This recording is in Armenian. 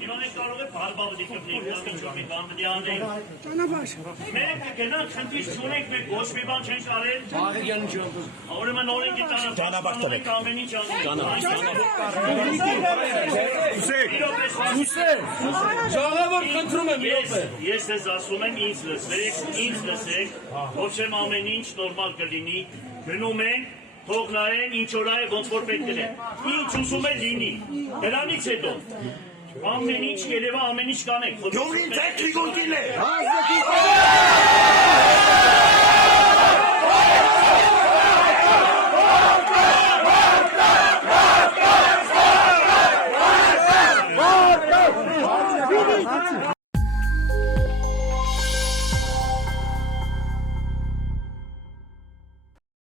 Իմանեք կարող է բարբալդի կպնիկ, մի բան դի անենք։ Մենք գնանք խնդիր չունենք, մենք ոչ մի բան չենք արել։ Ուրեմն օրենքի տանապարտ ամեն ինչ անենք։ Ես ես ասում եմ ինձ լսեք, ոչ եմ ամեն ինչ նորմալ կլինի, գնում ենք, թող նայեն ինչ օր է ոնց որ պետք է։ Ինչ ուզում է լինի։ Դրանից հետո ամեն ինչ երևա ամեն ինչ կանենք։